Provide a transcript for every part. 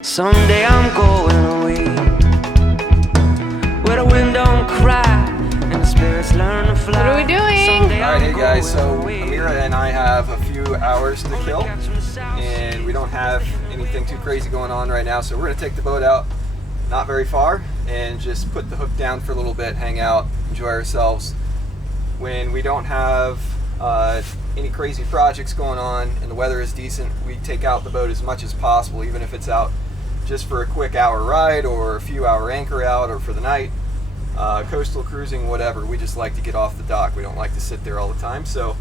Someday I'm going away, where the wind don't cry and the spirits learn to fly. What are we doing? Alright, hey guys, so Amira and I have a few hours to kill, and we don't have anything too crazy going on right now, so we're going to take the boat out not very far and just put the hook down for a little bit, hang out, enjoy ourselves. When we don't have any crazy projects going on and the weather is decent, we take out the boat as much as possible, even if it's out just for a quick hour ride or a few hour anchor out or for the night, coastal cruising, whatever. We just like to get off the dock. We don't like to sit there all the time. So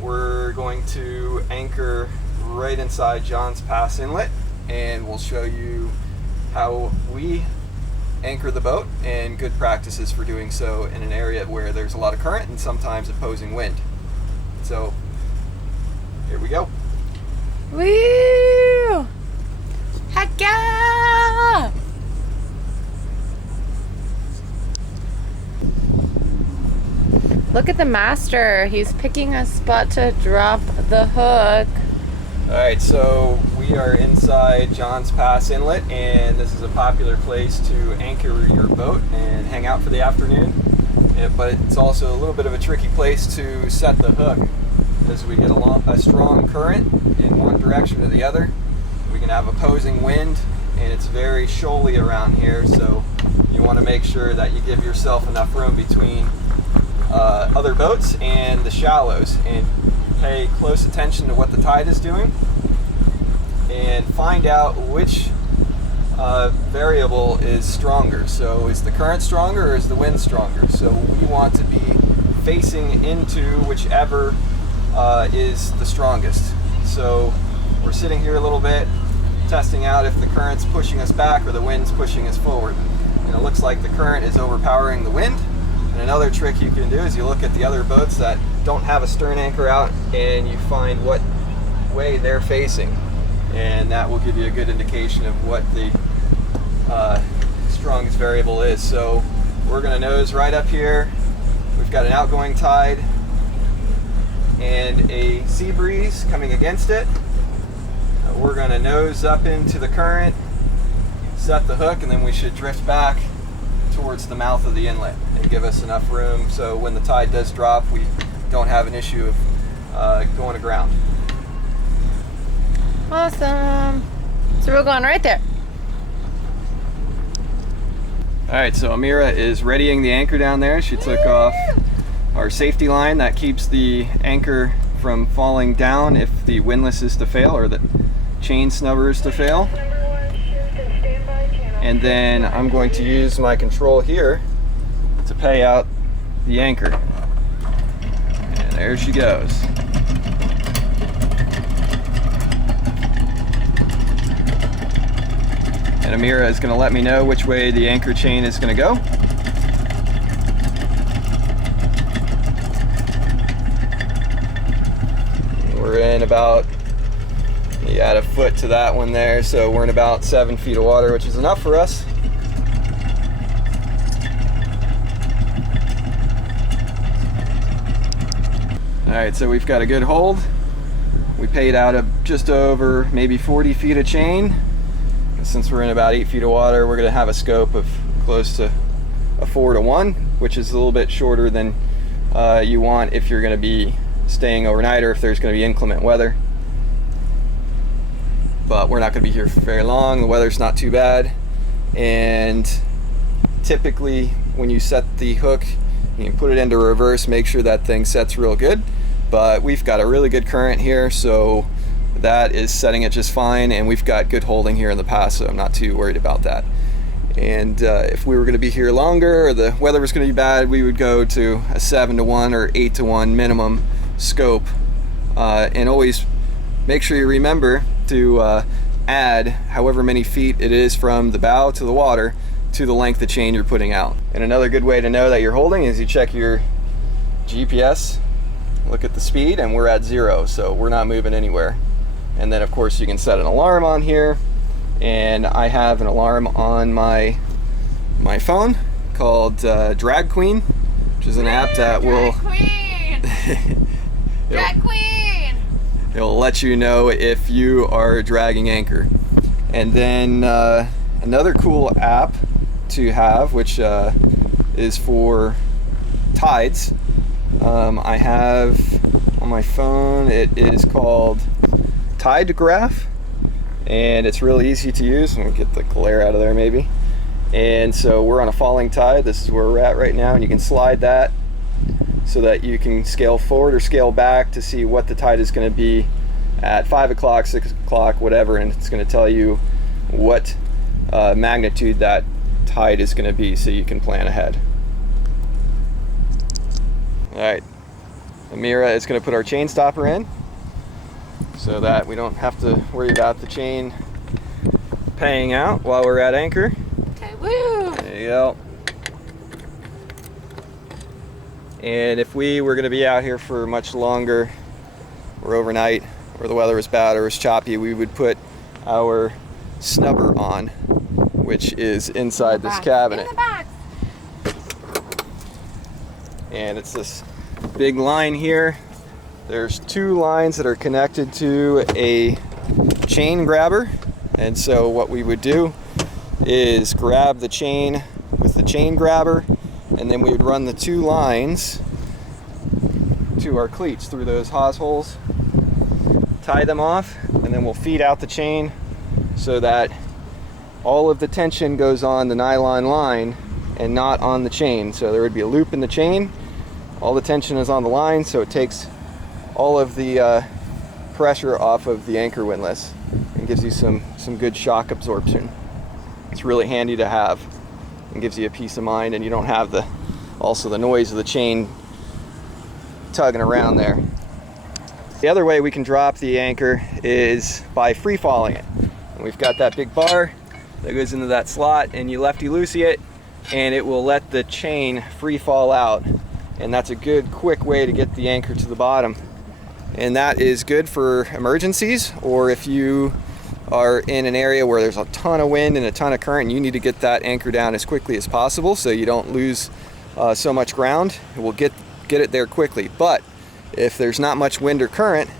we're going to anchor right inside Johns Pass Inlet, and we'll show you how we anchor the boat and good practices for doing so in an area where there's a lot of current and sometimes opposing wind. So here we go. Woo! Heck yeah! Look at the master. He's picking a spot to drop the hook. Alright, so we are inside Johns Pass Inlet, and this is a popular place to anchor your boat and hang out for the afternoon. But it's also a little bit of a tricky place to set the hook, as we get a strong current in one direction or the other. We can have opposing wind, and it's very shoaly around here, so you want to make sure that you give yourself enough room between other boats and the shallows, and pay close attention to what the tide is doing and find out which variable is stronger. So is the current stronger or is the wind stronger? So we want to be facing into whichever is the strongest. So we're sitting here a little bit, testing out if the current's pushing us back or the wind's pushing us forward. And it looks like the current is overpowering the wind. And another trick you can do is you look at the other boats that don't have a stern anchor out, and you find what way they're facing. And that will give you a good indication of what the strongest variable is. So we're going to nose right up here. We've got an outgoing tide and a sea breeze coming against it. We're going to nose up into the current, set the hook, and then we should drift back towards the mouth of the inlet and give us enough room so when the tide does drop, we don't have an issue of going aground. Awesome. So we're going right there. Alright, so Amira is readying the anchor down there. She took off our safety line that keeps the anchor from falling down if the windlass is to fail or the chain snubber is to fail. And then I'm going to use my control here to pay out the anchor. And there she goes. And Amira is going to let me know which way the anchor chain is going to go. We're in about, you add a foot to that one there, so we're in about 7 feet of water, which is enough for us. Alright, so we've got a good hold. We paid out just over maybe 40 feet of chain. Since we're in about 8 feet of water, we're going to have a scope of close to a 4-to-1, which is a little bit shorter than you want if you're going to be staying overnight or if there's going to be inclement weather. But we're not going to be here for very long. The weather's not too bad, and typically when you set the hook, you can put it into reverse, make sure that thing sets real good. But we've got a really good current here, so that is setting it just fine, and we've got good holding here in the pass, so I'm not too worried about that. And if we were going to be here longer or the weather was going to be bad, we would go to a 7-to-1 or 8-to-1 minimum scope. And always make sure you remember to add however many feet it is from the bow to the water to the length of chain you're putting out. And another good way to know that you're holding is you check your GPS, look at the speed, and we're at 0, so we're not moving anywhere. And then of course you can set an alarm on here, and I have an alarm on my phone called Drag Queen, which is an app that will Drag Queen! It'll let you know if you are dragging anchor. And then another cool app to have, which is for tides. I have on my phone, it is called Tide Graph, and it's really easy to use. Let me get the glare out of there maybe. And so we're on a falling tide. This is where we're at right now, and you can slide that so that you can scale forward or scale back to see what the tide is going to be at 5 o'clock, 6 o'clock, whatever, and it's going to tell you what magnitude that tide is going to be, so you can plan ahead. All right, Amira is going to put our chain stopper in so that we don't have to worry about the chain paying out while we're at anchor. Okay, woo! There you go. And if we were going to be out here for much longer, or overnight, or the weather was bad or was choppy, we would put our snubber on, which is inside this cabinet. In the back. And it's this big line here. There's 2 lines that are connected to a chain grabber. And so what we would do is grab the chain with the chain grabber, and then we would run the 2 lines to our cleats through those hawse holes, tie them off, and then we'll feed out the chain so that all of the tension goes on the nylon line and not on the chain. So there would be a loop in the chain, all the tension is on the line, so it takes all of the pressure off of the anchor windlass and gives you some good shock absorption. It's really handy to have and gives you a peace of mind, and you don't have also the noise of the chain tugging around there. The other way we can drop the anchor is by free falling it. And we've got that big bar that goes into that slot, and you lefty loosey it and it will let the chain free fall out, and that's a good quick way to get the anchor to the bottom. And that is good for emergencies, or if you are in an area where there's a ton of wind and a ton of current and you need to get that anchor down as quickly as possible so you don't lose so much ground. It will get it there quickly. But if there's not much wind or current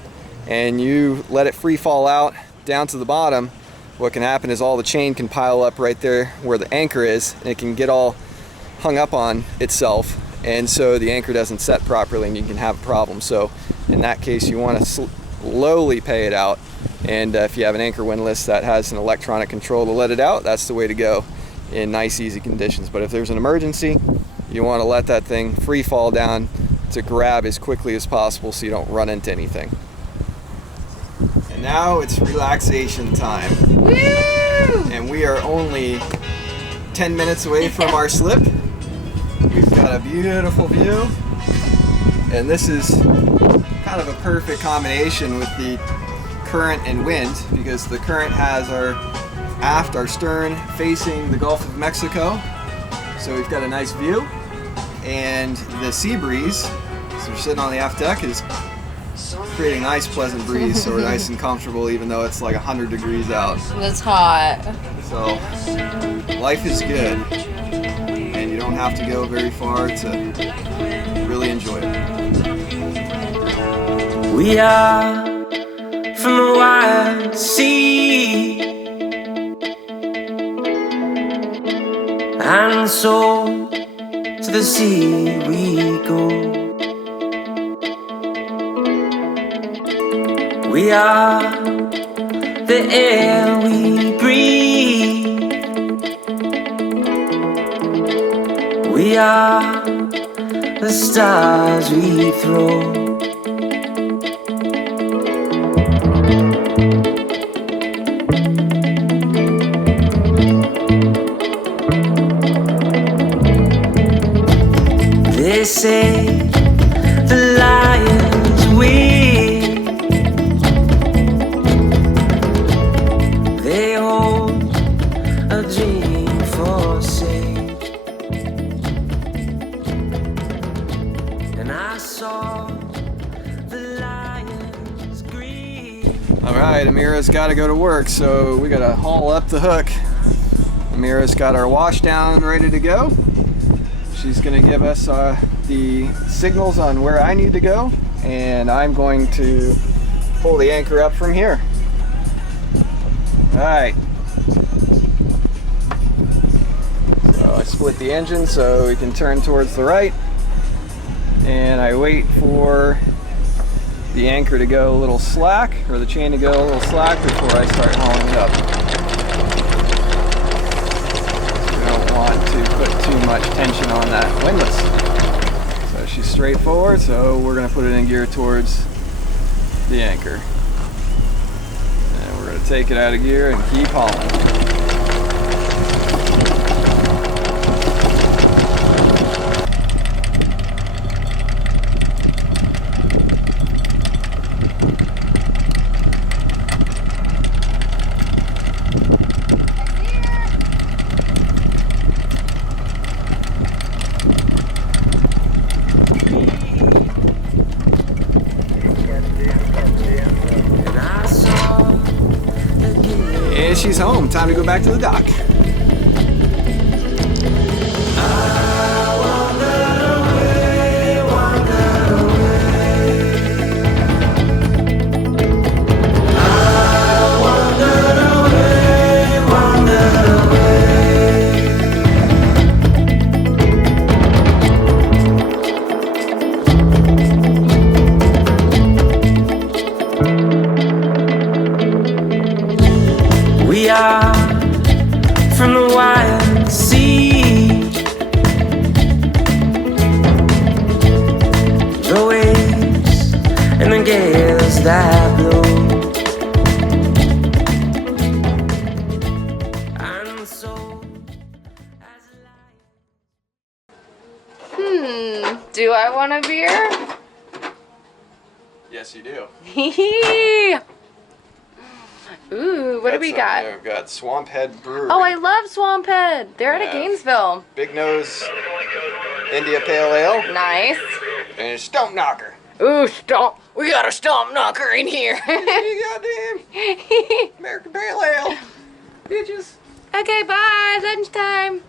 and you let it free fall out down to the bottom, what can happen is all the chain can pile up right there where the anchor is, and it can get all hung up on itself, and so the anchor doesn't set properly and you can have a problem. So in that case, you want to slowly pay it out, and if you have an anchor windlass that has an electronic control to let it out, that's the way to go in nice easy conditions. But if there's an emergency, you want to let that thing free fall down to grab as quickly as possible so you don't run into anything. And now it's relaxation time. Woo! And we are only 10 minutes away from our slip. We've got a beautiful view, and this is kind of a perfect combination with the current and wind, because the current has our stern facing the Gulf of Mexico, so we've got a nice view, and the sea breeze, so we're sitting on the aft deck, is creating a nice pleasant breeze, so we're nice and comfortable even though it's like 100 degrees out. It's hot. So life is good, and you don't have to go very far to really enjoy it. We are from the wild sea, and so to the sea we go. We are the air we breathe. We are the stars we throw. They say the lion's wing, they hold a dream for sake, and I saw the lion's green. All right, Amira's got to go to work, so we got to haul up the hook. Amira's got our wash down ready to go. She's going to give us the signals on where I need to go, and I'm going to pull the anchor up from here. All right, split the engine so we can turn towards the right. And I wait for the anchor to go a little slack, or the chain to go a little slack before I start hauling it up. We don't want to put too much tension on that windlass. So she's straightforward, so we're going to put it in gear towards the anchor. And we're going to take it out of gear and keep hauling. And she's home. Time to go back to the dock. We are from the wild sea, the waves and the gales that blow, and so as life. Do I want a beer? Yes, you do. Ooh, what do we got? We've got Swamp Head Brewery. Oh, I love Swamp Head. They're out of Yeah. Gainesville. Big Nose India Pale Ale Nice. and Stump Knocker. Ooh, stomp. We got a stomp knocker in here. Goddamn American Pale Ale. Bitches. Okay, bye. Lunchtime.